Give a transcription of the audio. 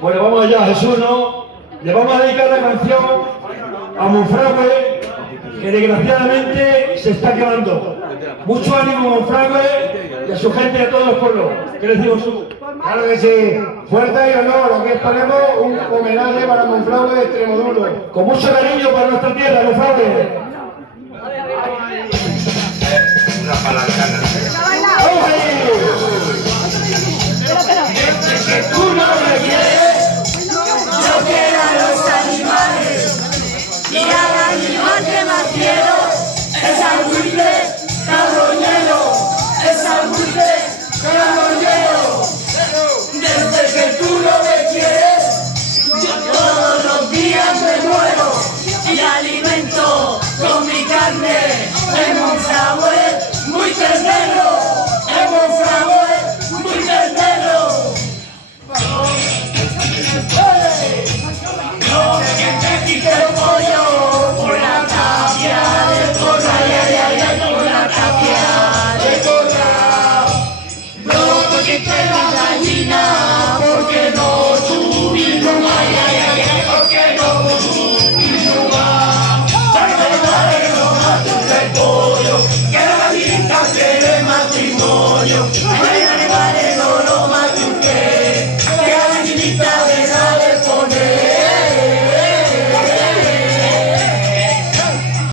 Bueno, vamos allá, Jesús, ¿no? Le vamos a dedicar la canción a Monfragüe, que desgraciadamente se está quemando. Mucho ánimo, Monfragüe, y a su gente y a todos los pueblos. ¿Qué les digo, Jesús? Claro que sí, fuerza y honor, aquí ponemos un homenaje para Monfragüe de Extremoduro. Con mucho cariño para nuestra tierra, Monfragüe. Una palancana. ¡Oye! ¡Que tú no me quieres!